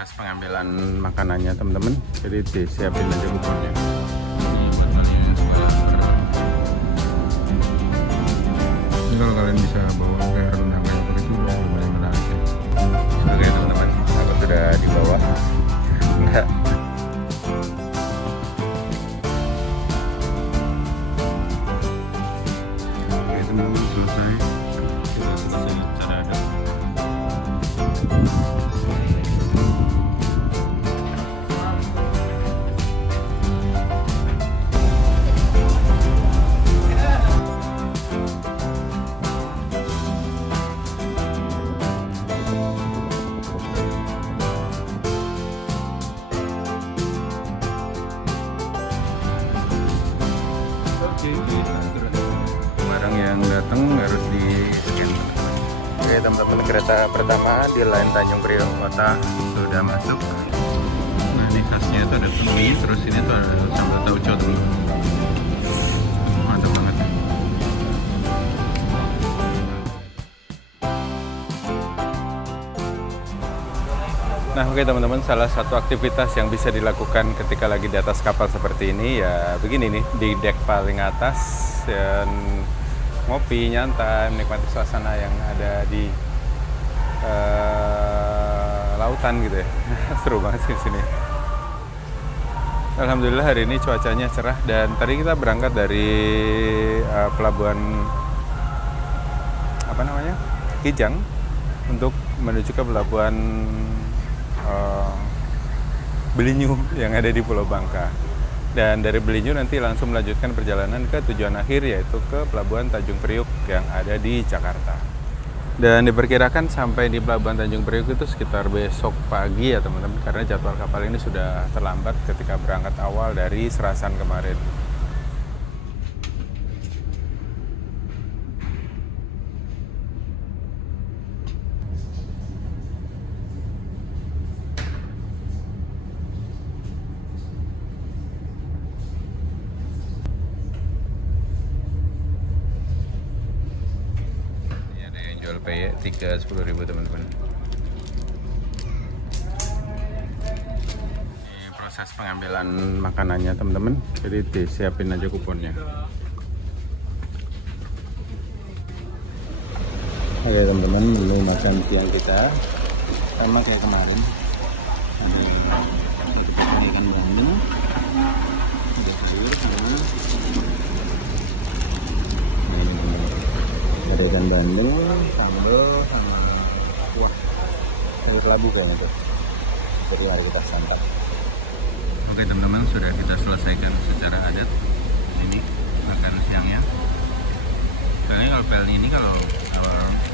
proses pengambilan makanannya teman-teman, jadi disiapin aja buburnya. Ini botolnya sekolah. Ini kalau kalian bisa bawa kayak rendang kayak begitu lumayan menarik ya. Oke teman-teman, aku sudah di bawah. Enggak. Oke teman-teman, selesai. Sudah selesai cara aduk. Barang yang datang harus di scan. Oke teman-teman, kereta pertama di line Tanjung Priok Kota sudah masuk. Nah ini khasnya itu ada mie, terus ini tuh ada sambal tauco teman-teman. Mantap banget. Nah oke teman-teman, salah satu aktivitas yang bisa dilakukan ketika lagi di atas kapal seperti ini ya begini nih, di dek paling atas dan ngopi, nyantai, menikmati suasana yang ada di lautan gitu ya. Seru banget sih di sini. Alhamdulillah hari ini cuacanya cerah dan tadi kita berangkat dari pelabuhan apa namanya? Kijang untuk menuju ke pelabuhan Belinyu yang ada di Pulau Bangka. Dan dari Belinyu nanti langsung melanjutkan perjalanan ke tujuan akhir, yaitu ke Pelabuhan Tanjung Priuk yang ada di Jakarta. Dan diperkirakan sampai di Pelabuhan Tanjung Priuk itu sekitar besok pagi ya teman-teman, karena jadwal kapal ini sudah terlambat ketika berangkat awal dari Serasan kemarin. Jual peyek 10.000 teman-teman. Ini proses pengambilan makanannya teman-teman, jadi disiapin aja kuponnya. Oke teman-teman, menu makan siang kita sama kayak kemarin. Ada satu porsi ikan bandeng, ada sayur sama ada ikan bandeng, sambal sama kuah sayur labu kayaknya tuh. Jadi hari kita santap. Oke teman-teman, sudah kita selesaikan secara adat ini makan siangnya. Soalnya kalau pelni ini kalau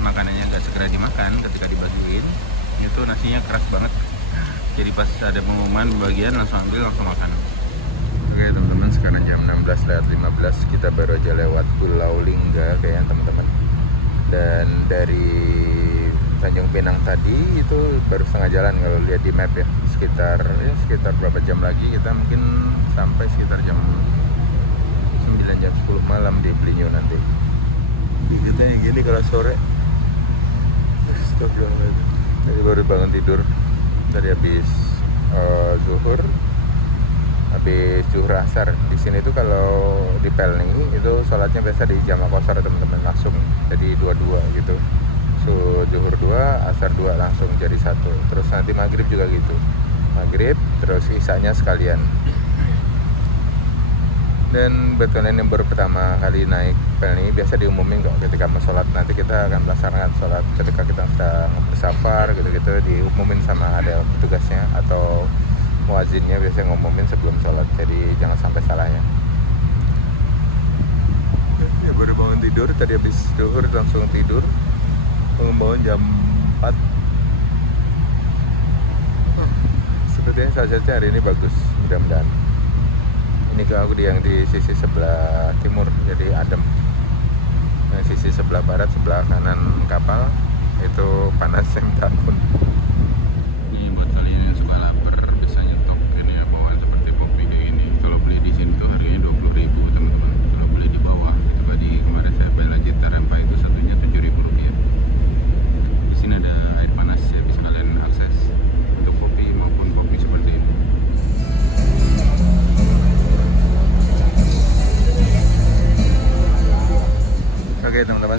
makanannya nggak segera dimakan ketika dibagiin itu nasinya keras banget. Jadi pas ada pengumuman bagian langsung ambil langsung makan. Oke teman-teman, sekarang jam 16:15 kita baru aja lewat Pulau Lingga kayaknya teman-teman. Dan dari Tanjung Pinang tadi itu baru setengah jalan kalau lihat di map ya. Sekitar berapa jam lagi kita mungkin sampai sekitar jam 9 jam 10 malam di Belinyu nanti. Kita gini kalau sore. Astagfirullahaladzim. Jadi baru bangun tidur. Tadi habis zuhur. Habis zuhur asar. Di sini tuh kalau di Pelni itu sholatnya biasa di Jama Qashar teman-teman, langsung jadi 2-2 gitu. So zuhur 2, asar 2 langsung jadi 1. Terus nanti maghrib juga gitu. Maghrib terus isanya sekalian. Dan buat kalian yang baru pertama kali naik Pelni, biasa diumumin kok ketika mau sholat. Nanti kita akan melaksanakan sholat ketika kita sedang bersafar gitu-gitu, diumumin sama ada petugasnya atau muazinnya biasanya ngumumin sebelum sholat, jadi jangan sampai salahnya. Ya baru bangun tidur, tadi habis zuhur langsung tidur. Bangun jam 4. Sepertinya saja hari ini bagus, mudah-mudahan. Ini ke aku yang di sisi sebelah timur, jadi adem. Yang sisi sebelah barat, sebelah kanan kapal itu panas yang takut. Ini buat kalian yang suka lapar, bisa nyetok ini ya, bawa seperti kopi kayak gini. Kalau beli di sini tuh harganya 20.000 teman-teman. Kalau beli di bawah itu tadi kemarin saya bayar Cita Rempa itu satunya 7.000 rupiah. Di sini ada air panas ya, bisa kalian akses untuk kopi mau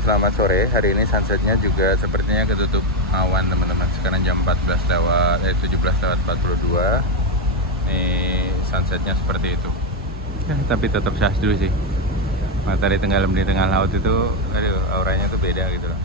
selamat sore. Hari ini sunsetnya juga sepertinya ketutup awan teman-teman. Sekarang jam 17 lewat 42. Ini sunsetnya seperti itu. Ya, tapi tetap syahdu sih. Matahari tenggelam di tengah laut itu, aduh, auranya tuh beda gitu loh.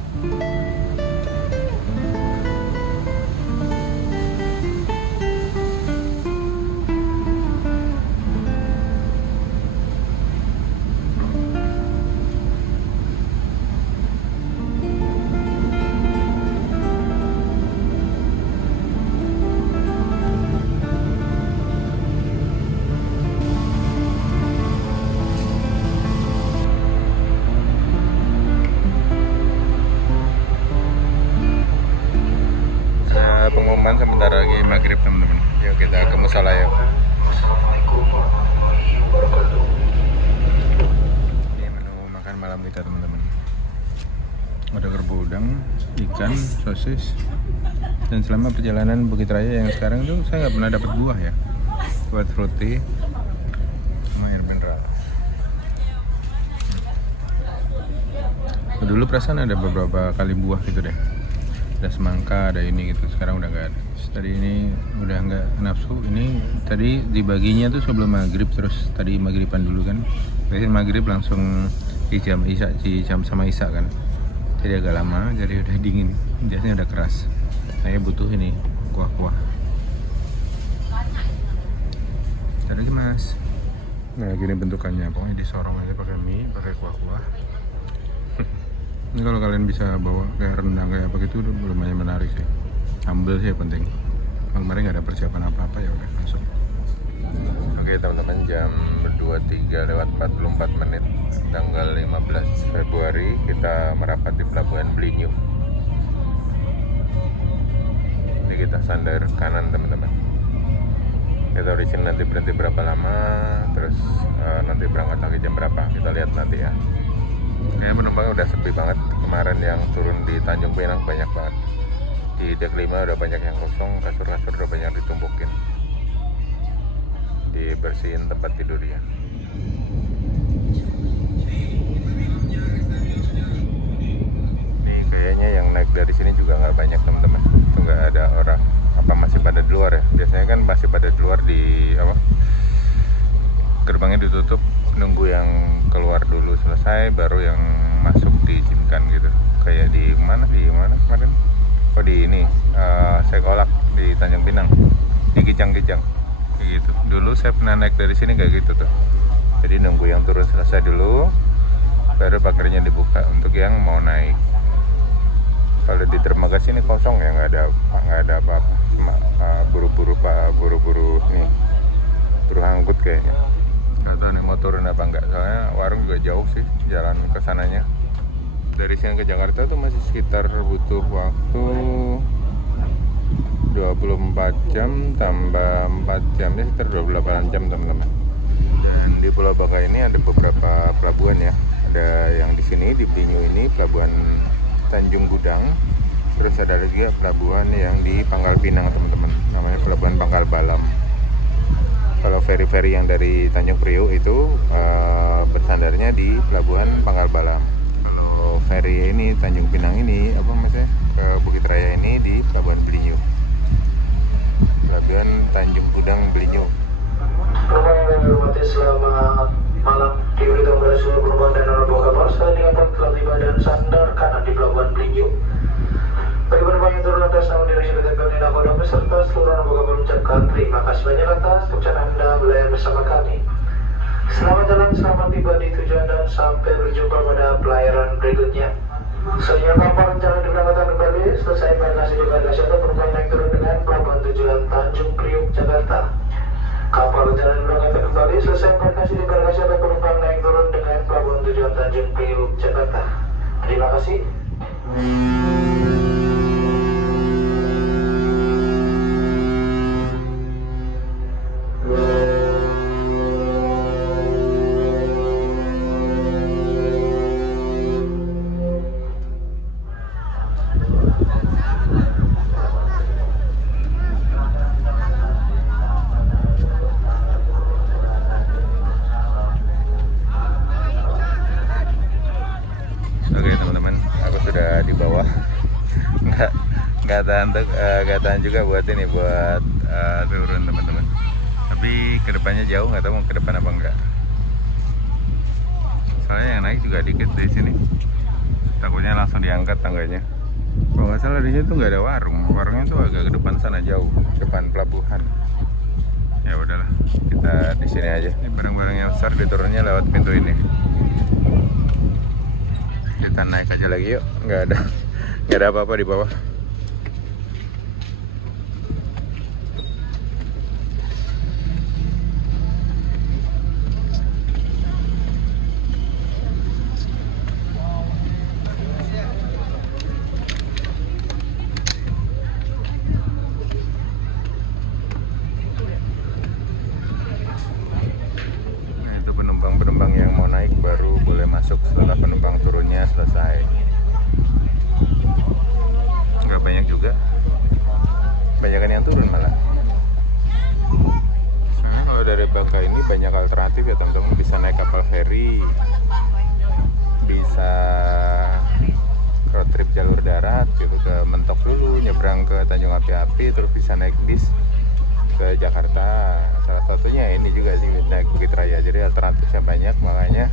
Pengumuman sebentar lagi maghrib teman-teman. Yuk kita ke musola yuk. Ini menu makan malam kita teman-teman. Ada kerbau udang, ikan, sosis. Dan selama perjalanan Bukit Raya yang sekarang tuh saya nggak pernah dapat buah ya. Buat roti sama air mineral. Dulu perasaan ada beberapa kali buah gitu deh. Ada semangka, ada ini gitu. Sekarang udah nggak ada. Tadi ini udah nggak nafsu. Ini tadi dibaginya tuh sebelum maghrib, terus tadi maghriban dulu kan. Biasanya maghrib langsung di jam sama isya kan. Jadi agak lama, jadi udah dingin. Biasanya udah keras. Saya butuh ini kuah-kuah. Ada lagi mas. Nah gini bentukannya, pokoknya disorong aja pakai mie, pakai kuah-kuah. Ini kalau kalian bisa bawa kayak rendang kayak apa gitu lumayan menarik sih. Humble sih penting. Kemarin nggak ada persiapan apa-apa ya udah langsung. Oke teman-teman, jam 23:44 tanggal 15 Februari kita merapat di Pelabuhan Belinyung. Jadi kita sandar kanan teman-teman. Kita di sini nanti berhenti berapa lama, terus nanti berangkat lagi jam berapa, kita lihat nanti ya. Kayaknya penumpangnya udah sepi banget. Kemarin yang turun di Tanjung Pinang banyak banget. Di Dek 5 udah banyak yang kosong, kasur-kasur udah banyak ditumpukin. Dibersihin tempat tidurnya. Nih kayaknya yang naik dari sini juga nggak banyak teman-teman. Itu nggak ada orang. Apa masih pada di luar ya? Biasanya kan masih pada di luar di apa? Gerbangnya ditutup. Nunggu yang keluar dulu selesai baru yang masuk diizinkan gitu. Kayak di mana kemarin? Oh di ini Sekolak di Tanjung Pinang, di Kijang-Kijang kayak gitu. Dulu saya pernah naik dari sini kayak gitu tuh. Jadi nunggu yang turun selesai dulu baru pagarnya dibuka untuk yang mau naik. Kalau di dermaga sini kosong ya, nggak ada apa-apa. Cuma buru-buru nih, buru angkut kayaknya. Nggak tahu nih mau turun apa enggak, soalnya warung juga jauh sih jalan ke sananya. Dari sini ke Jakarta tuh masih sekitar butuh waktu 24 jam tambah 4 jam, ya sekitar 28 jam teman-teman. Dan di Pulau Bangka ini ada beberapa pelabuhan ya. Ada yang di sini di Belinyung ini pelabuhan Tanjung Gudang. Terus ada lagi pelabuhan yang di Pangkal Pinang teman-teman, namanya Pelabuhan Pangkal Balam. Kalau feri-feri yang dari Tanjung Priok itu bersandarnya di Pelabuhan Pangkal Balam. Kalau feri ini Tanjung Pinang ini apa maksudnya ke Bukit Raya ini di Pelabuhan Belinyung. Pelabuhan Tanjung Gudang Belinyung. Penumpang yang dihormati, selamat malam. Diberitahu kepada seluruh penumpang dan anak buah kapal sekalian diangkat telah tiba dan sandar kanan di Pelabuhan Belinyung. Bagi penumpang yang turun atas nama Direksi PT Pelni Nakoda beserta seluruh anak buah kapal mengucapkan terima kasih banyak atas kepercayaan Anda berlayar bersama kami. Selamat jalan, selamat tiba di tujuan dan sampai berjumpa pada pelayaran berikutnya. Selanjutnya kapal rencana diberangkatkan kembali. Selesai embarkasi di bagasi atau penumpang naik turun dengan pelabuhan tujuan Tanjung Priok, Jakarta. Kapal rencana diberangkatkan kembali. Selesai embarkasi di bagasi atau penumpang naik turun dengan pelabuhan tujuan Tanjung Priok, Jakarta. Terima kasih. Oke teman-teman, di bawah. nggak nggak tahan juga buat ini, buat turun teman-teman. Tapi kedepannya jauh, nggak tahu mau ke depan apa enggak. Soalnya yang naik juga dikit di sini. Takutnya langsung diangkat tangganya. Kalau nggak salah di sini tuh nggak ada warung. Warungnya tuh agak ke depan sana jauh, depan pelabuhan. Ya udahlah, kita di sini aja. Ini barang-barang yang besar diturunnya lewat pintu ini. Kita naik aja lagi yuk. Nggak ada apa-apa di bawah. Penumpang yang mau naik baru boleh masuk setelah penumpang turunnya selesai. Nggak banyak juga, banyakan yang turun malah. Nah, kalau dari Bangka ini banyak alternatif ya teman-teman. Bisa naik kapal feri, bisa road trip jalur darat gitu ke Mentok dulu, nyebrang ke Tanjung Api-Api, terus bisa naik bis ke Jakarta. Salah satunya ini juga sih, naik Bukit Raya. Jadi alternatifnya banyak, makanya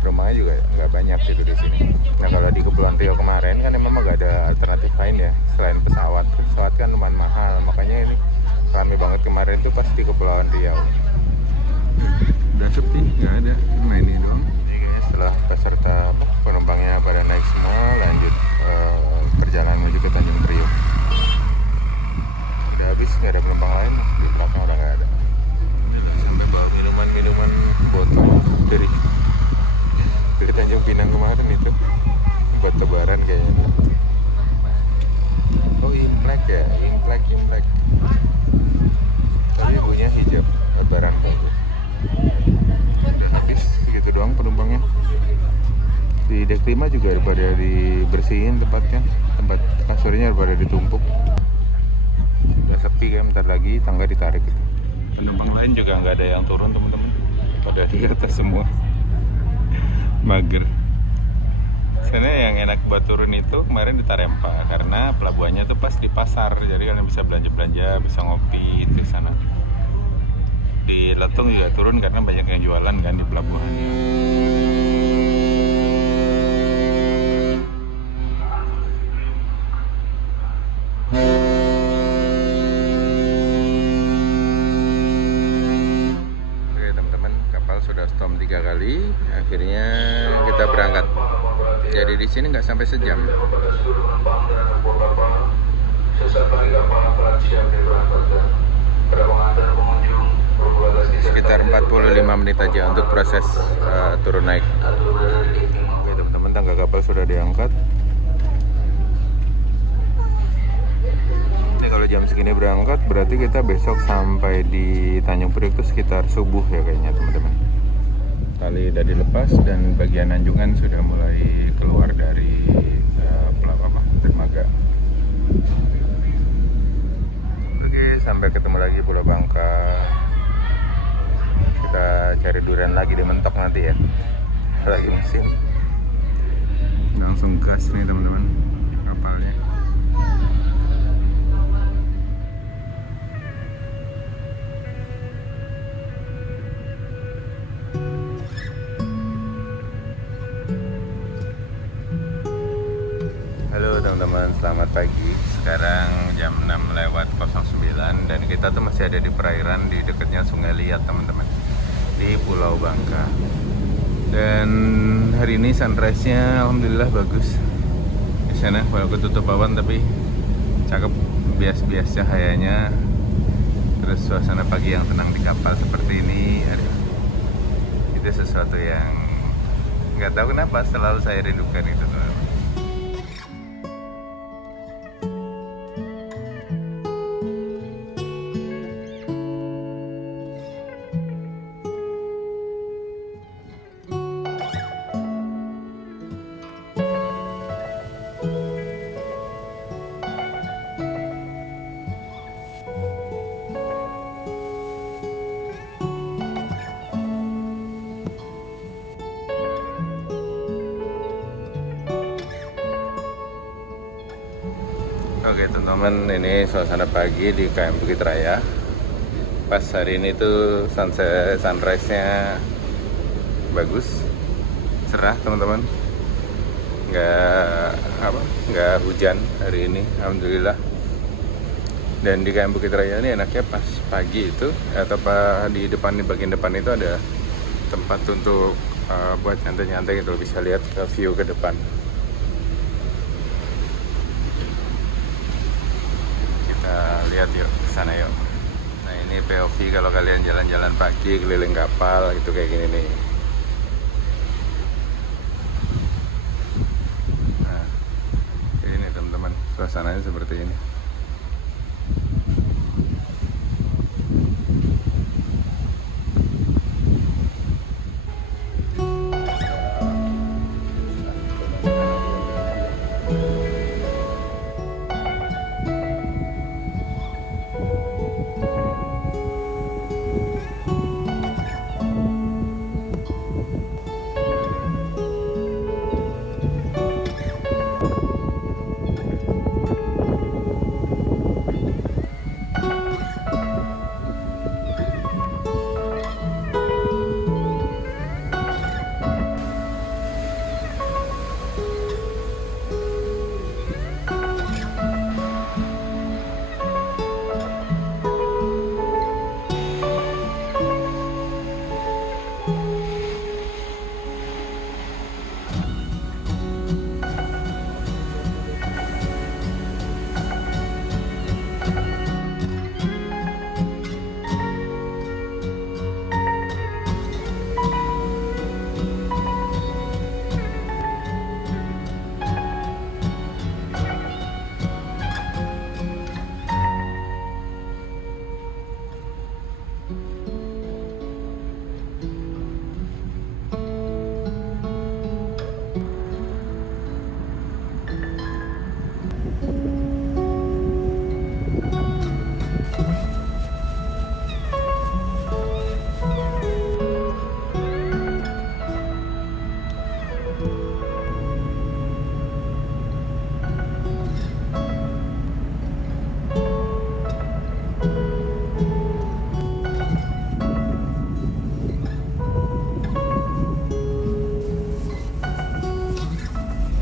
rumahnya juga nggak banyak gitu di sini. Nah kalau di Kepulauan Riau kemarin kan memang nggak ada alternatif lain ya selain pesawat. Pesawat kan lumayan mahal, makanya ini rame banget kemarin tuh pas di Kepulauan Riau. Udah sepi, nggak ada, cuma ini doang. Jadi kayaknya setelah peserta penumpangnya pada naik semua, lanjut perjalanan menuju ke Tanjung Priok. Udah habis, nggak ada penumpang lain, di belakang udah nggak ada. Sampai bawa minuman botol dari Tanjung Pinang kemarin itu buat lebaran kayaknya. Oh Imlek ya, Imlek. Tapi ibunya hijab lebaran kayaknya. Udah habis segitu doang penumpangnya. Di dek 5 juga pada dibersihin tempatnya, tempat kasurnya pada ditumpuk. Udah sepi kan, bentar lagi tangga ditarik gitu. Penumpang lain juga nggak ada yang turun teman-teman, pada di atas semua. Mager. Sana yang enak buat turun itu kemarin di Tarempa, karena pelabuhannya tuh pas di pasar, jadi kalian bisa belanja-belanja, bisa ngopi di sana. Di Letung juga turun karena banyak yang jualan kan di pelabuhannya. Sudah storm 3 kali, akhirnya kita berangkat. Jadi di sini nggak sampai sejam. Sekitar 45 menit aja untuk proses turun naik. Oke teman-teman, tangga kapal sudah diangkat. Ini kalau jam segini berangkat, berarti kita besok sampai di Tanjung Priok itu sekitar subuh ya kayaknya teman-teman. Tali udah dilepas dan bagian anjungan sudah mulai keluar dari dermaga. Oke, sampai ketemu lagi Pulau Bangka. Kita cari durian lagi di Mentok nanti ya, lagi musim. Langsung gas nih teman-teman kapalnya. Halo teman-teman, selamat pagi. Sekarang jam 6:09 dan kita tuh masih ada di perairan di dekatnya Sungai Liat teman-teman, di Pulau Bangka. Dan hari ini sunrise-nya alhamdulillah bagus. Di sana walaupun tutup awan tapi cakep, bias-bias cahayanya. Terus suasana pagi yang tenang di kapal seperti ini, aduh, itu sesuatu yang nggak tahu kenapa selalu saya rindukan itu teman-teman. Oke teman-teman, ini suasana pagi di KM Bukit Raya. Pas hari ini tuh sunrise-nya bagus, cerah teman-teman. Nggak hujan hari ini, alhamdulillah. Dan di KM Bukit Raya ini enaknya pas pagi itu, atau di bagian depan itu ada tempat untuk buat nyantai-nyantai gitu, bisa lihat ke view ke depan. Lihat yuk ke sana yuk. Nah ini POV kalau kalian jalan-jalan pagi keliling kapal gitu kayak gini nih. Nah ini teman-teman, suasananya seperti ini.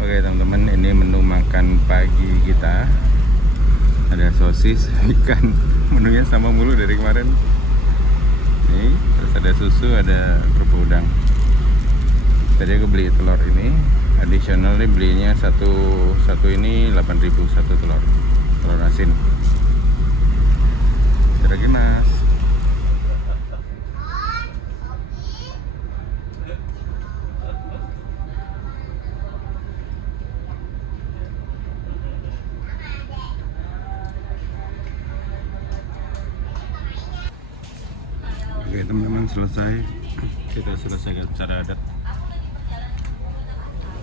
Oke teman-teman, ini menu makan pagi kita. Ada sosis, ikan, menunya sama mulu dari kemarin. Nih, terus ada susu, ada kerupuk udang. Tadi aku beli telur ini, additional nih belinya satu ini 8.000 satu telur asin. Ada lagi mas. Oke teman-teman, selesai. Kita selesaikan secara adat.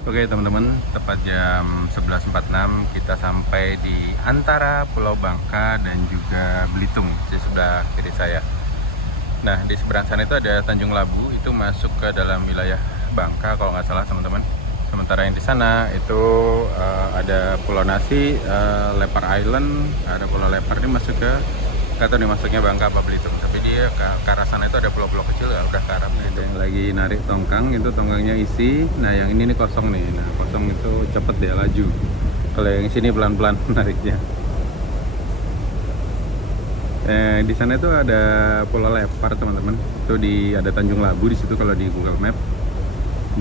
Oke teman-teman, tepat jam 11.46 kita sampai di antara Pulau Bangka dan juga Belitung di sebelah kiri saya. Nah di seberang sana itu ada Tanjung Labu, itu masuk ke dalam wilayah Bangka kalau nggak salah teman-teman. Sementara yang di sana itu ada Pulau Nasi, Lepar Island, ada Pulau Lepar, ini masuk ke nggak tahu nih masuknya Bangka apa Belitung, tapi dia ke arah sana itu ada pulau-pulau kecil ya udah ke arah gitu. Yang lagi narik tongkang itu tongkangnya isi, nah yang ini nih kosong nih, nah kosong itu cepet dia laju. Kalau yang sini pelan-pelan nariknya. Di sana itu ada Pulau Lepar teman-teman, itu ada Tanjung Labu di situ kalau di Google Map,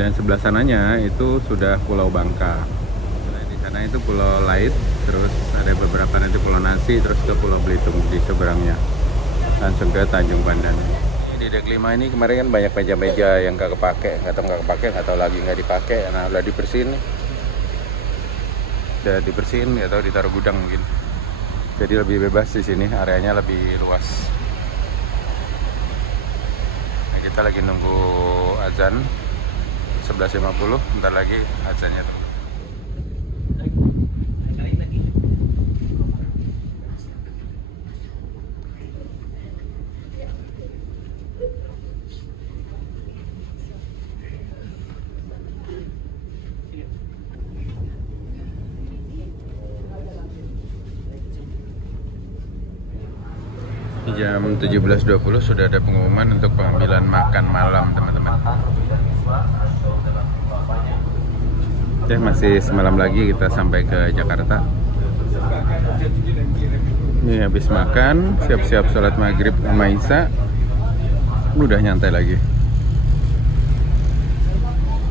dan sebelah sananya itu sudah Pulau Bangka. Karena itu Pulau Lait, terus ada beberapa nanti Pulau Nasi, terus ke Pulau Belitung di seberangnya, langsung ke Tanjung Pandan. Di Dek 5 ini kemarin kan banyak meja-meja yang nggak kepake, nggak tahu lagi nggak dipakai. Nah udah dibersihin nih, udah dibersihin, nggak tahu ditaruh gudang mungkin. Jadi lebih bebas di sini, areanya lebih luas. Nah, kita lagi nunggu azan 11.50, bentar lagi azannya tuh. Jam 17.20 sudah ada pengumuman untuk pengambilan makan malam, teman-teman. Oke, masih semalam lagi kita sampai ke Jakarta. Ini habis makan, siap-siap sholat maghrib sama Isya. Udah nyantai lagi.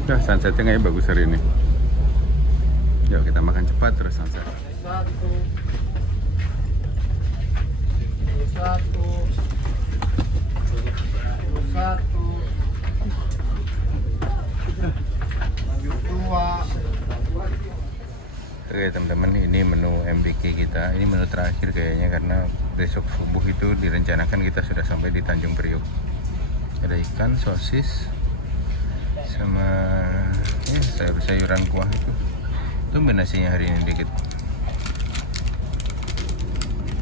Nah, sunsetnya kayaknya bagus hari ini. Yuk kita makan cepat terus sunset. Oke teman-teman, ini menu MBK kita. Ini menu terakhir kayaknya, karena besok subuh itu direncanakan kita sudah sampai di Tanjung Priok. Ada ikan, sosis, sama sayur-sayuran kuah itu. Itu nasinya hari ini dikit.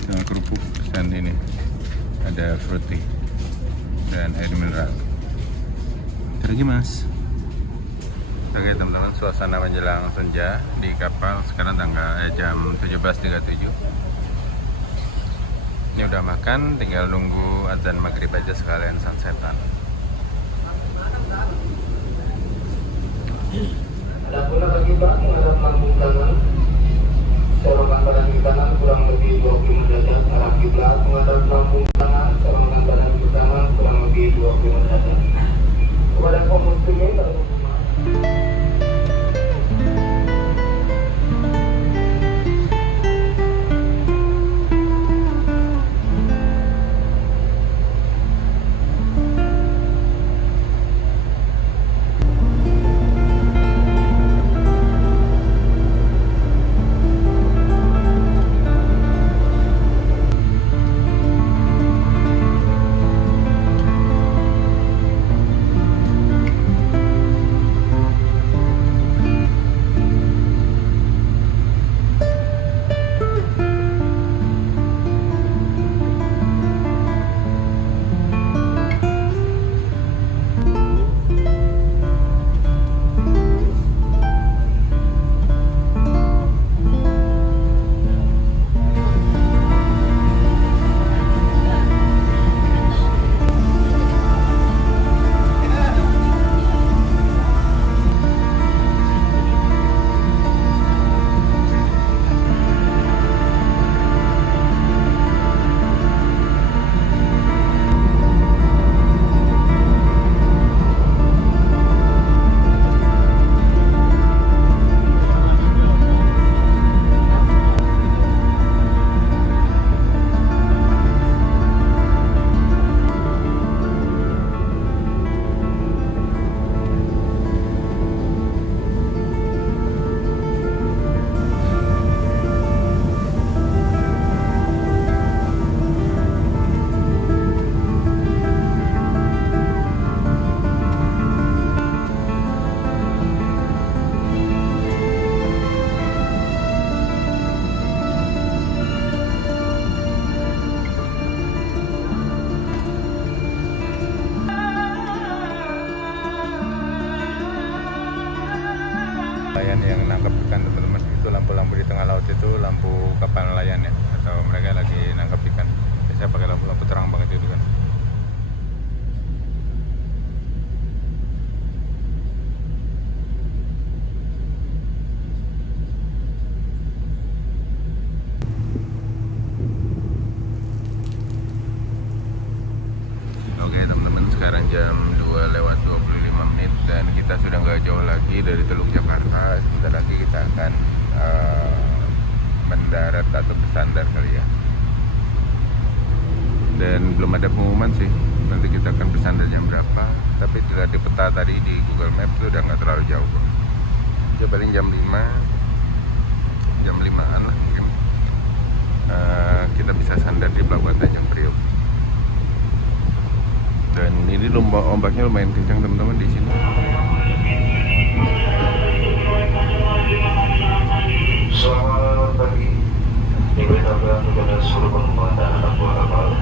Sama kerupuk dan ini ada fruity dan air mineral. Terima Mas. Oke teman-teman, suasana menjelang senja di kapal sekarang jam 17.37. Ini udah makan, tinggal nunggu azan maghrib aja sekalian sunsetan. Ada pula bagi Pak menghadap lambung kanan. Sorokan badan ke kanan kurang lebih 25 derajat arah kiblat, menghadap lambung kanan, sorokan badan ke kanan kurang lebih 25 derajat. Kepada kaum muslimin nelayan yang nangkap ikan, teman-teman. Itu lampu-lampu di tengah laut itu lampu kapal nelayan ya, atau mereka lagi nangkap ikan. Biasanya pakai lampu-lampu terang banget itu kan. Oke teman-teman, sekarang jam 2:25 dan kita sudah nggak jauh lagi dari Teluk Jakarta. Sebentar lagi kita akan mendarat atau bersandar kali ya. Dan belum ada pengumuman sih, nanti kita akan bersandar jam berapa. Tapi dilihat di peta tadi di Google Maps itu udah nggak terlalu jauh. Ya paling jam 5-an lah mungkin. Kita bisa sandar di Pelabuhan Tanjung Priok. Dan ini ombaknya lumayan kencang teman-teman di sini. Selamat pagi. Diberitahukan kepada seluruh penumpang dan anak buah kapal,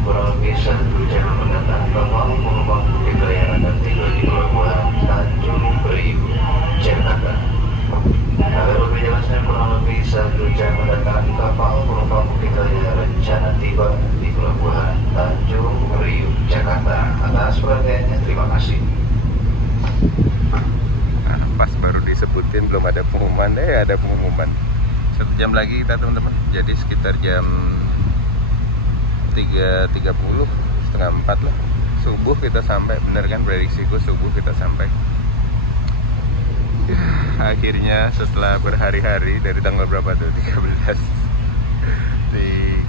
kurang lebih 1 jam mendatang kapal penumpang kita yang akan tiba di Pelabuhan Tanjung Priok, Jakarta. Agar lebih jelasnya, kurang lebih 1 jam mendatang kapal penumpang kita yang berencana tiba di Pelabuhan Tanjung Priuk, Jakarta. Atas perhatiannya terima kasih. Nah, pas baru disebutin belum ada pengumuman, ada pengumuman. 1 jam lagi kita teman-teman, jadi sekitar jam 3.30, setengah 4 lah. Subuh kita sampai, bener kan prediksiku, subuh kita sampai. Akhirnya setelah berhari-hari dari tanggal berapa tuh?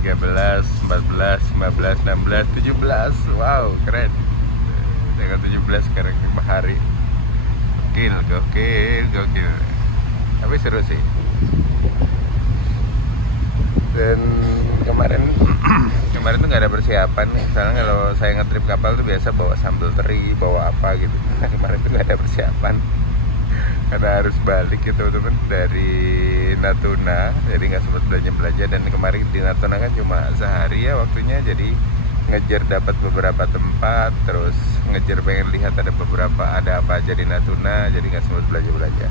13, 14, 15, 16, 17. Wow, keren. Tanggal 17 sekarang 5 hari. Gokil. Tapi seru sih. Dan kemarin tuh nggak ada persiapan nih. Misalnya kalau saya ngetrip kapal tuh biasa bawa sambal teri, bawa apa gitu. Kemarin tuh nggak ada persiapan karena harus balik gitu teman-teman dari Natuna, jadi nggak sempat belanja. Dan kemarin di Natuna kan cuma sehari ya waktunya, jadi ngejar dapat beberapa tempat, terus ngejar pengen lihat ada apa aja di Natuna, jadi nggak sempat belanja.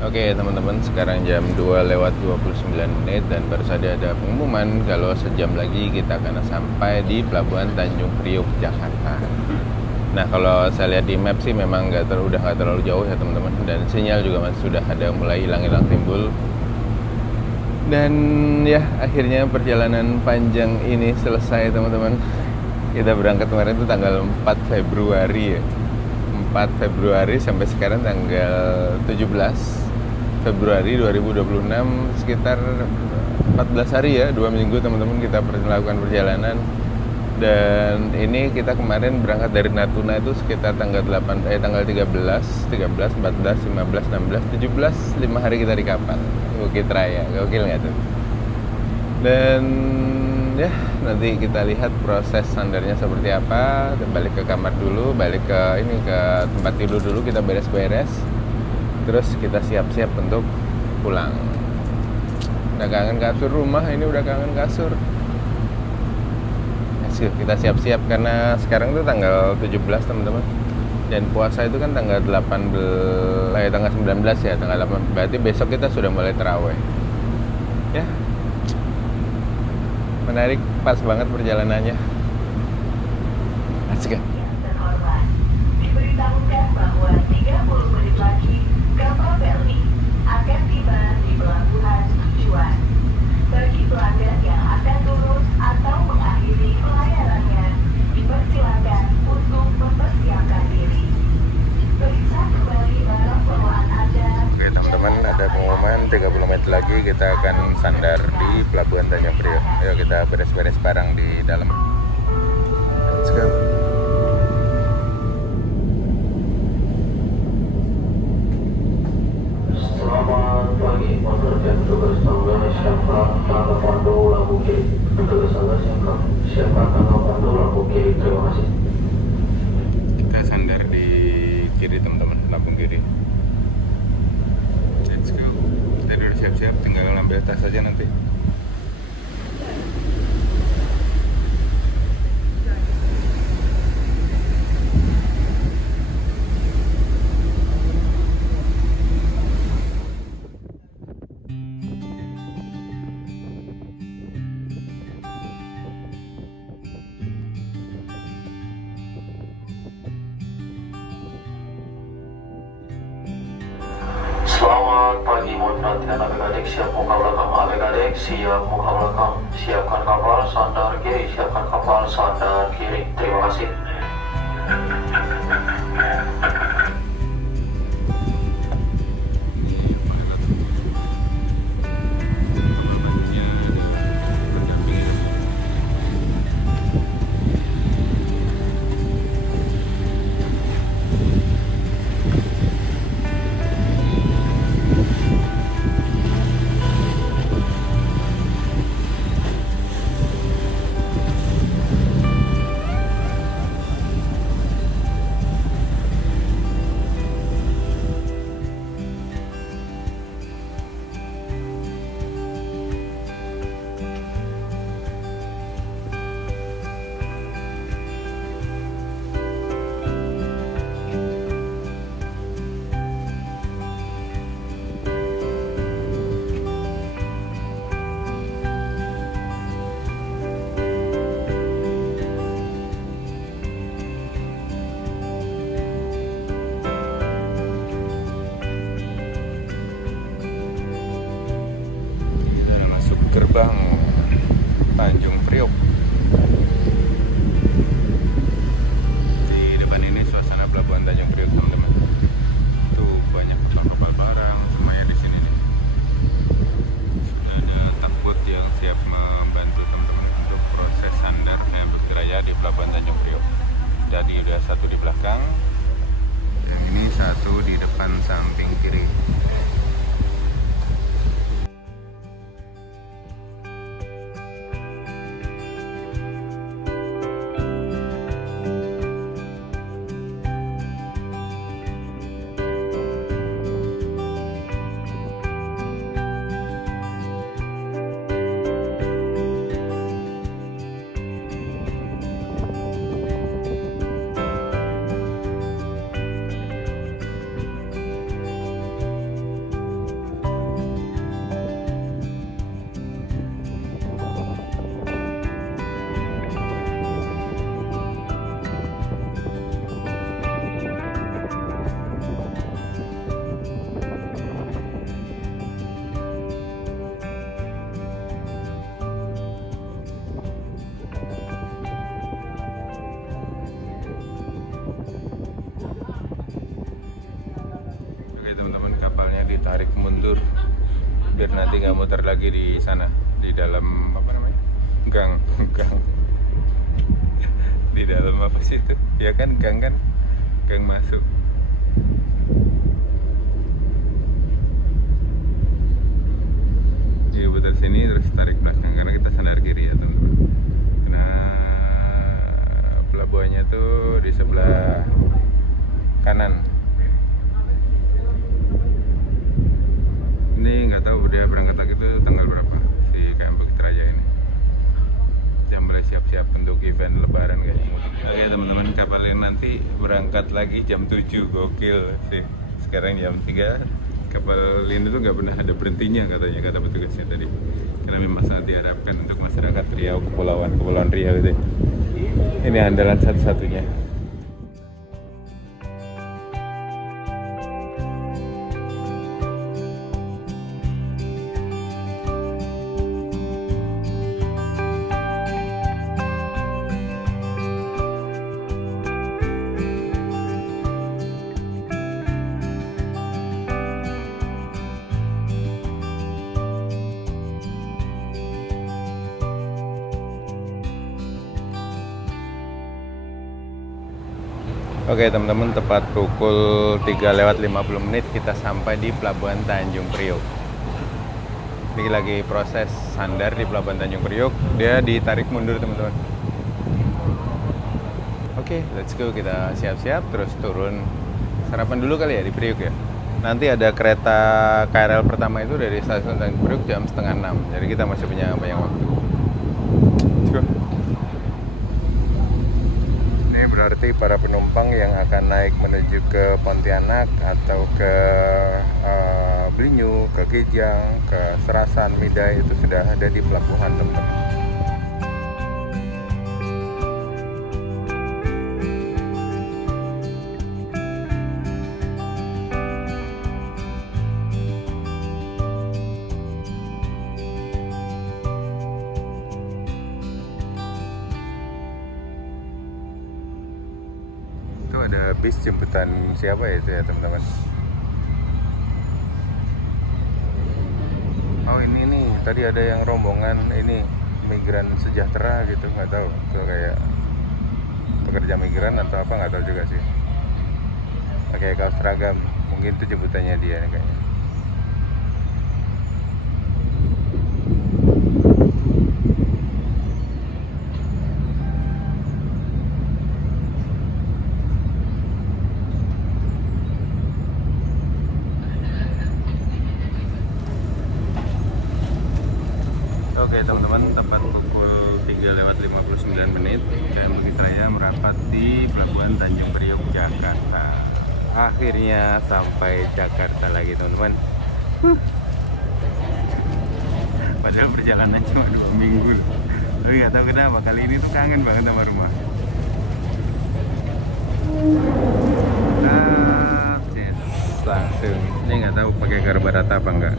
Oke teman-teman, sekarang jam 2:29 dan baru saja ada pengumuman kalau sejam lagi kita akan sampai di Pelabuhan Tanjung Priuk, Jakarta. Nah kalau saya lihat di map sih memang udah nggak terlalu jauh ya teman-teman, dan sinyal juga masih sudah ada mulai hilang timbul. Dan ya akhirnya perjalanan panjang ini selesai teman-teman. Kita berangkat kemarin itu tanggal 4 Februari ya, 4 Februari sampai sekarang tanggal 17 Februari 2026, sekitar 14 hari ya, 2 minggu teman-teman kita melakukan perjalanan. Dan ini kita kemarin berangkat dari Natuna itu sekitar tanggal 13, 14, 15, 16, 17, 5 hari kita di kapal. Bukit Raya, gokil nggak tuh? Dan ya nanti kita lihat proses sandarnya seperti apa. Dan balik ke kamar dulu, balik ke tempat tidur dulu, kita beres-beres. Terus kita siap-siap untuk pulang. Udah kangen kasur rumah, ini udah kangen kasur. Kita siap-siap karena sekarang tuh tanggal 17 teman-teman, dan puasa itu kan tanggal 19 ya, tanggal 8, berarti besok kita sudah mulai tarawih ya. Menarik, pas banget perjalanannya. Let's go. Diberitahukan bahwa 30 menit lagi kapal Pelni akan tiba di pelabuhan tujuan. Bagi pelanggan yang akan turun atau mengakhiri pelayanannya, dipersilakan untuk mempersiapkan diri. Periksa kembali barang bawaan Anda. Oke teman-teman, ada pengumuman 30 menit lagi kita akan sandar di Pelabuhan Tanjung Priok. Ayo kita beres-beres barang di dalam. Let's go. Selamat pagi, pekerja petugas tangga siapkan tangga pandu lampu kiri. Petugas tangga siapkan tangga pandu lampu kiri. Terima kasih. Kita sandar di kiri teman-teman, lampu kiri. Let's go. Kita udah siap-siap, tinggal ambil tas aja nanti. Selamat pagi, mohon perhatian adik-adik, siap muka belakang. Adik-adik siap muka belakang, siapkan kapal sandar kiri, siapkan kapal sandar kiri. Terima kasih. gerbang Tanjung Priok. Di depan ini suasana pelabuhan Tanjung Priok, teman-teman. Tuh banyak kapal-kapal barang semuanya di sini nih. Ada tugboat yang siap membantu teman-teman untuk proses sandar bergeraya di pelabuhan Tanjung Priok. Jadi udah satu di belakang, yang ini satu di depan samping kiri. Kapalnya ditarik mundur biar nanti nggak muter lagi di sana, di dalam apa namanya, gang di dalam apa sih itu ya kan, gang masuk. Jadi putar sini terus tarik belakang karena kita sandar kiri ya teman-teman. Karena pelabuhannya tuh di sebelah kanan. Ini nggak tahu dia berangkat lagi tuh tanggal berapa si KM Bukit Raja ini. Yang mulai siap-siap untuk event lebaran kayaknya. Oke teman-teman, kapal ini nanti berangkat lagi jam 7, gokil sih. Sekarang jam 3, kapal ini tuh nggak pernah ada berhentinya katanya, kata petugasnya tadi. Karena memang sangat diharapkan untuk masyarakat Riau, Kepulauan Riau itu. Ini andalan satu-satunya. Oke teman-teman, tepat pukul 3:50 kita sampai di Pelabuhan Tanjung Priok. Ini lagi proses sandar di Pelabuhan Tanjung Priok. Dia ditarik mundur teman-teman. Oke, let's go, kita siap-siap terus turun. Sarapan dulu kali ya di Priok ya. Nanti ada kereta KRL pertama itu dari stasiun Tanjung Priok jam 5:30. Jadi kita masih punya banyak waktu. Let's go. Ini berarti para penumpang yang akan naik menuju ke Pontianak atau ke Blinyu, ke Kijang, ke Serasan, Midai itu sudah ada di pelabuhan teman-teman. Ada bis jemputan siapa ya itu ya teman-teman. Oh ini nih, tadi ada yang rombongan ini migran sejahtera gitu, nggak tahu itu kayak pekerja migran atau apa, nggak tahu juga sih. Pakai kaos seragam, mungkin itu jemputannya dia nih kayaknya. Oke teman-teman, tepat pukul 3:59 KM Bukit Raya merapat di Pelabuhan Tanjung Priok, Jakarta. Akhirnya sampai Jakarta lagi teman-teman. Padahal perjalanan cuma 2 minggu. Tapi nggak tahu kenapa kali ini tuh kangen banget sama rumah. Nah, yes, langsung. Ini nggak tahu pakai karbarata apa enggak.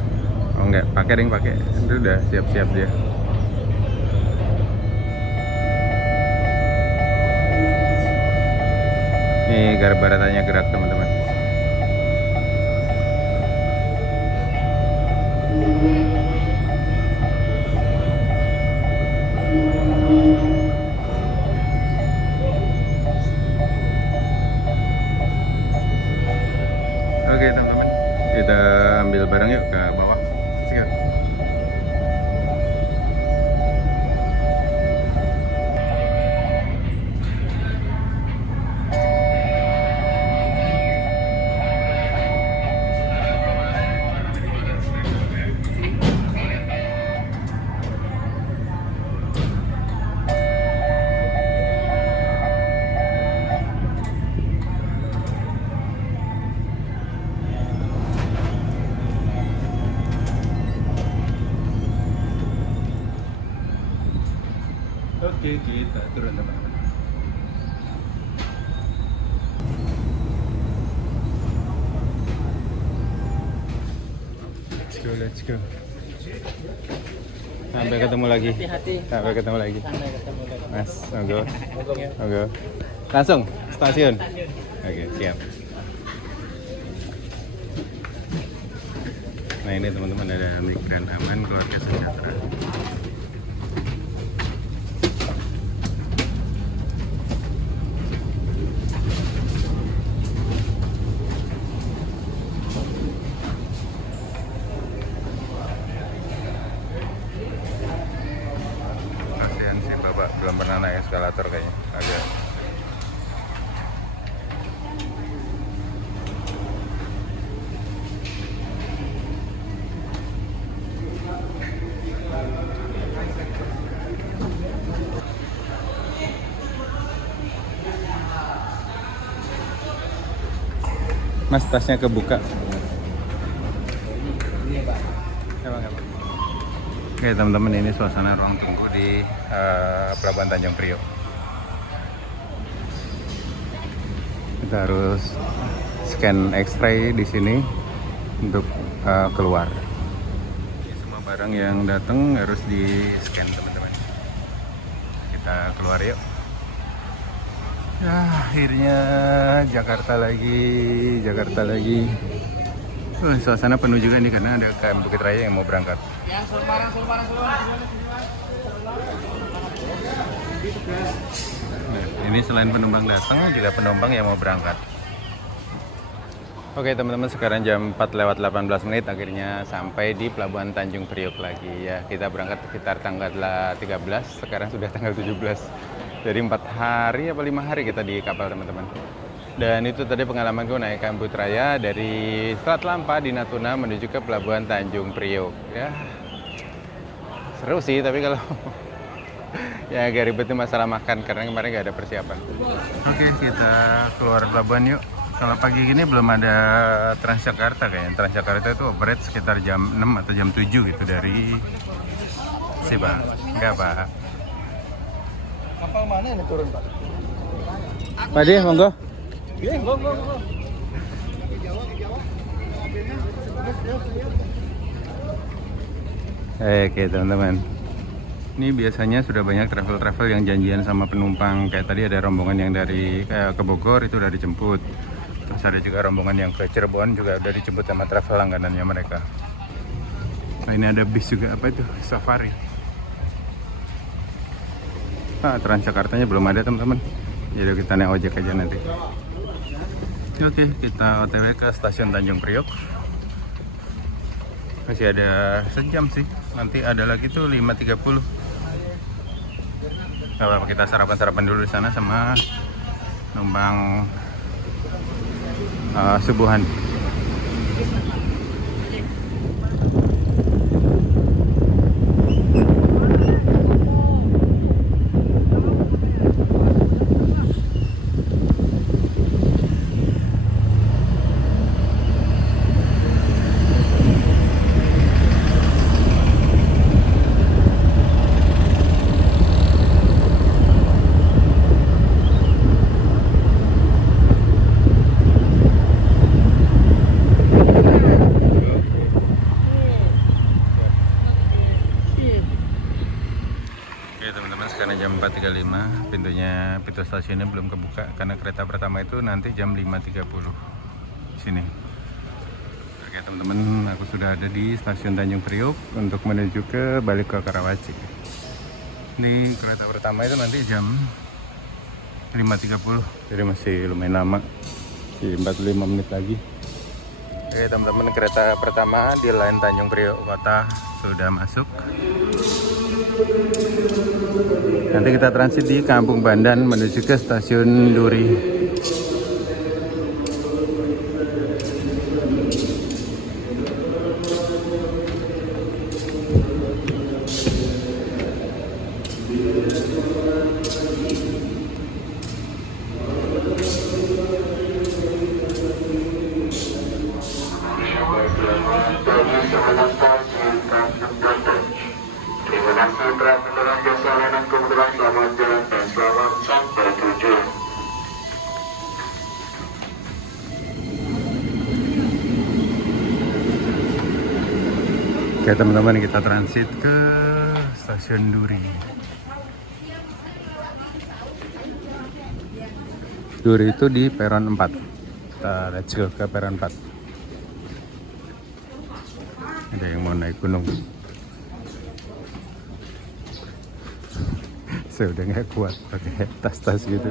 Oh enggak, pakai ding, pakai. Itu udah siap-siap dia. Ini baratannya gerak teman-teman. Oke teman-teman, kita ambil barang yuk ke bawah. Let's go. Oke, kita turun teman-teman. Let's go. Sampai ketemu lagi. Sampai ketemu lagi. Mas, monggo. Monggo. Langsung stasiun. Oke, siap. Nah ini teman-teman ada Migran Aman Keluarga Sejahtera. Kasihan sih bapak, belum pernah naik eskalator kayaknya. Agak. Mas, tasnya kebuka. Oke teman-teman, ini suasana ruang tunggu di Pelabuhan Tanjung Priok. Kita harus scan X-ray di sini untuk keluar. Ini semua barang yang datang harus di scan teman-teman. Kita keluar yuk. Ya, akhirnya Jakarta lagi. Suasana penuh juga nih karena ada KM Bukit Raya yang mau berangkat. Nah, ini selain penumpang datang juga penumpang yang mau berangkat. Oke teman-teman, sekarang jam 4:18 akhirnya sampai di Pelabuhan Tanjung Priok lagi ya. Kita berangkat sekitar tanggal 13, sekarang sudah tanggal 17. Jadi 4 hari apa 5 hari kita di kapal teman-teman. Dan itu tadi pengalamanku naik KM Bukit Raya dari Selat Lampa di Natuna menuju ke Pelabuhan Tanjung Priok. Ya seru sih, tapi kalau ya agak ribet itu masalah makan karena kemarin nggak ada persiapan. Oke, kita keluar pelabuhan yuk. Kalau pagi gini belum ada Transjakarta kayaknya. Transjakarta itu operate sekitar jam 6 atau jam 7 gitu dari Pak. Enggak Pak. Kapal mana ini turun Pak? Pak Di, monggo. Iya, monggo. Oke teman-teman, ini biasanya sudah banyak travel-travel yang janjian sama penumpang. Kayak tadi ada rombongan yang dari ke Bogor itu udah dijemput. Terus ada juga rombongan yang ke Cirebon juga udah dijemput sama travel langganannya mereka. Nah ini ada bis juga, apa itu? Safari. Transjakartanya belum ada teman-teman. Jadi kita naik ojek aja nanti. Oke, kita OTW ke stasiun Tanjung Priok. Masih ada sejam sih. Nanti ada lagi tuh 5.30. Kalau kita sarapan dulu di sana sama numpang subuhan. 4.35. Pintu stasiunnya belum kebuka karena kereta pertama itu nanti jam 5.30 sini. Oke teman-teman, aku sudah ada di stasiun Tanjung Priok untuk menuju ke balik ke Karawaci. Ini kereta pertama itu nanti jam 5.30, jadi masih lumayan lama, di 45 menit lagi. Oke teman-teman, kereta pertama di line Tanjung Priok Kota sudah masuk. Nanti kita transit di Kampung Bandan menuju ke stasiun Duri. Terima kasih telah menerang jasa layanan kemudahan, selamat jalan dan selamat sampai tujuan. Oke teman-teman, kita transit ke stasiun Duri. Duri itu di peron 4. Kita let's go ke peron 4. Ada yang mau naik gunung. Saya udah nggak kuat pakai tas-tas gitu.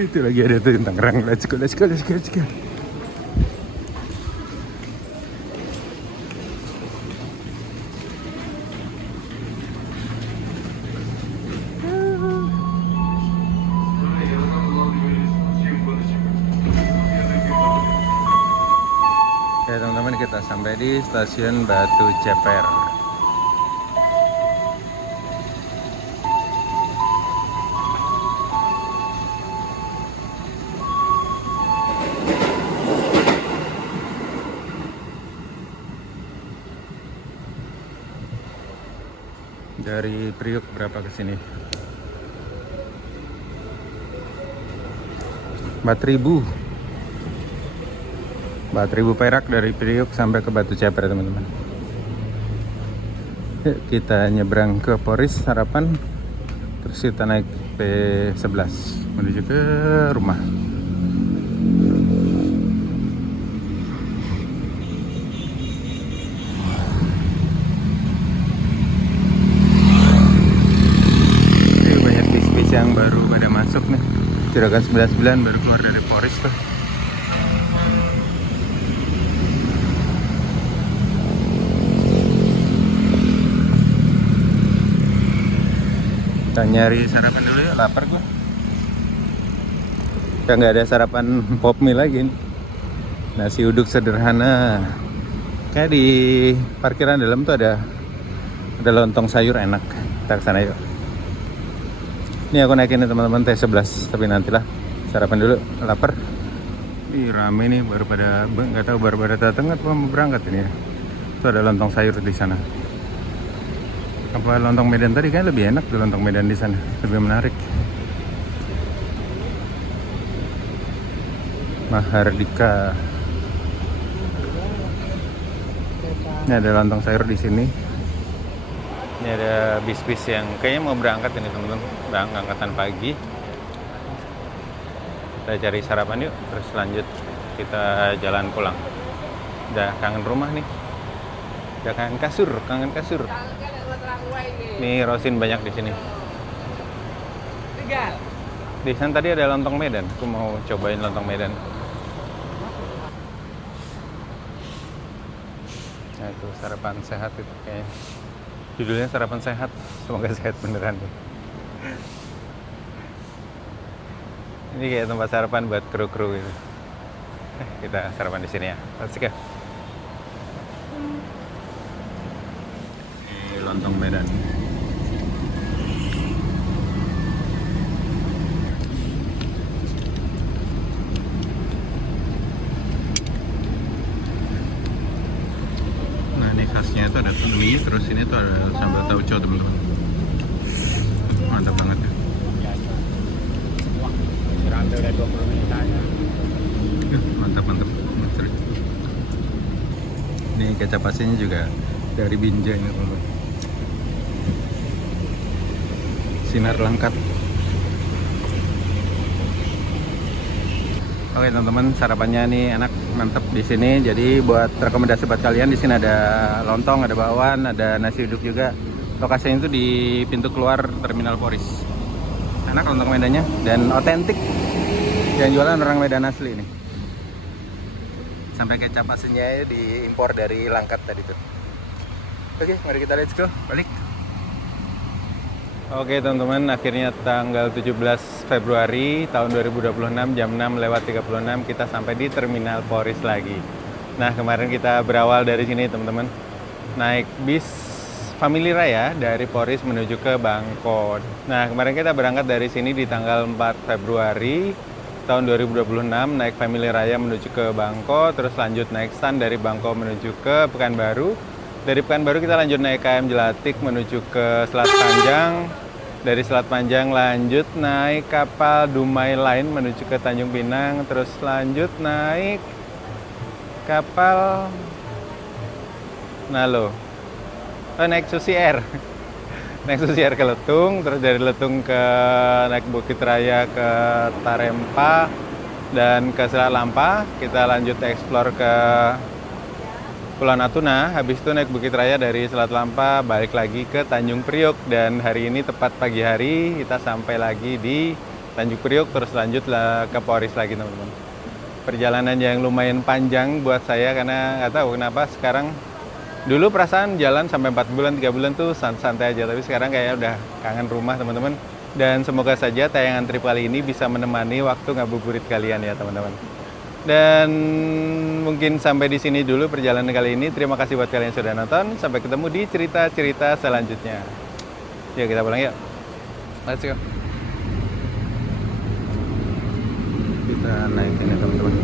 Itu lagi ada tuh tentang Tangerang. Let's go. Oke teman-teman, kita sampai di stasiun Batu Ceper. Dari Priok berapa ke sini? 4.000 perak dari Priok sampai ke Batu Ceper teman-teman. Yuk, kita nyebrang ke Poris sarapan, terus kita naik P11 menuju ke rumah. Yang baru pada masuk nih, Juragan 99 baru keluar dari Poris tuh. Kita nyari sarapan dulu ya, lapar gua. Kita nggak ada sarapan pop mie lagi nih. Nasi uduk sederhana. Kayak di parkiran dalam tuh ada lontong sayur enak. Kita kesana yuk. Ini aku naikin nih teman-teman T11, tapi nantilah sarapan dulu, lapar. Ih rame nih, baru pada nggak tahu baru pada datang atau mau berangkat ini ya. Itu ada lontong sayur di sana. Apa lontong Medan tadi kan lebih enak tuh, lontong Medan di sana, lebih menarik. Mahardika. Ini ada lontong sayur di sini. Ini ada bis-bis yang kayaknya mau berangkat ini teman-teman, angkatan pagi. Kita cari sarapan yuk, terus lanjut kita jalan pulang. Udah kangen rumah nih, udah kangen kasur. Nih rosin banyak di sini. Di sana tadi ada lontong Medan, aku mau cobain lontong Medan. Nah itu sarapan sehat itu kayaknya. Judulnya sarapan sehat, semoga sehat beneran deh. Ini kayak tempat sarapan buat kru-kru gitu. Kita sarapan di sini ya. Let's go. Ini lontong Medan. Nah ini khasnya itu ada mie, terus ini tuh ada sambal tauco teman-teman. Mantap banget ya. Mantap. Ini kecap asinnya juga dari Binjai ini teman-teman. Sinar lengkap. Oke teman-teman, sarapannya nih enak, mantep di sini. Jadi buat rekomendasi buat kalian, di sini ada lontong, ada bakwan, ada nasi uduk juga. Lokasinya itu di pintu keluar Terminal Poris. Enak lontong Medannya dan otentik. Yang jualan orang Medan asli nih. Sampai kecap asinnya diimpor dari Langkat tadi tuh. Oke, mari kita let's go, balik. Oke teman-teman, akhirnya tanggal 17 Februari tahun 2026 jam 6:36 kita sampai di Terminal Poris lagi. Nah kemarin kita berawal dari sini teman-teman, naik bis Family Raya dari Poris menuju ke Bangko. Nah kemarin kita berangkat dari sini di tanggal 4 Februari tahun 2026 naik Family Raya menuju ke Bangko, terus lanjut naik Stan dari Bangko menuju ke Pekanbaru. Dari Pekanbaru kita lanjut naik KM Jelatik menuju ke Selat Panjang. Dari Selat Panjang lanjut naik kapal Dumai Line menuju ke Tanjung Pinang. Terus lanjut naik kapal Nalo. Naik Susi Air. Naik Susi Air ke Letung. Terus dari Letung ke naik Bukit Raya ke Tarempa dan ke Selat Lampa. Kita lanjut explore ke Pulau Natuna, habis itu naik Bukit Raya dari Selat Lampa, balik lagi ke Tanjung Priok. Dan hari ini tepat pagi hari, kita sampai lagi di Tanjung Priok, terus lanjutlah ke Poris lagi teman-teman. Perjalanan yang lumayan panjang buat saya, karena nggak tahu kenapa sekarang, dulu perasaan jalan sampai 4 bulan, 3 bulan tuh santai aja, tapi sekarang kayaknya udah kangen rumah teman-teman. Dan semoga saja tayangan trip kali ini bisa menemani waktu ngabuburit kalian ya teman-teman. Dan mungkin sampai di sini dulu perjalanan kali ini. Terima kasih buat kalian yang sudah nonton. Sampai ketemu di cerita-cerita selanjutnya. Yuk kita pulang yuk. Let's go. Kita naik ini teman-teman.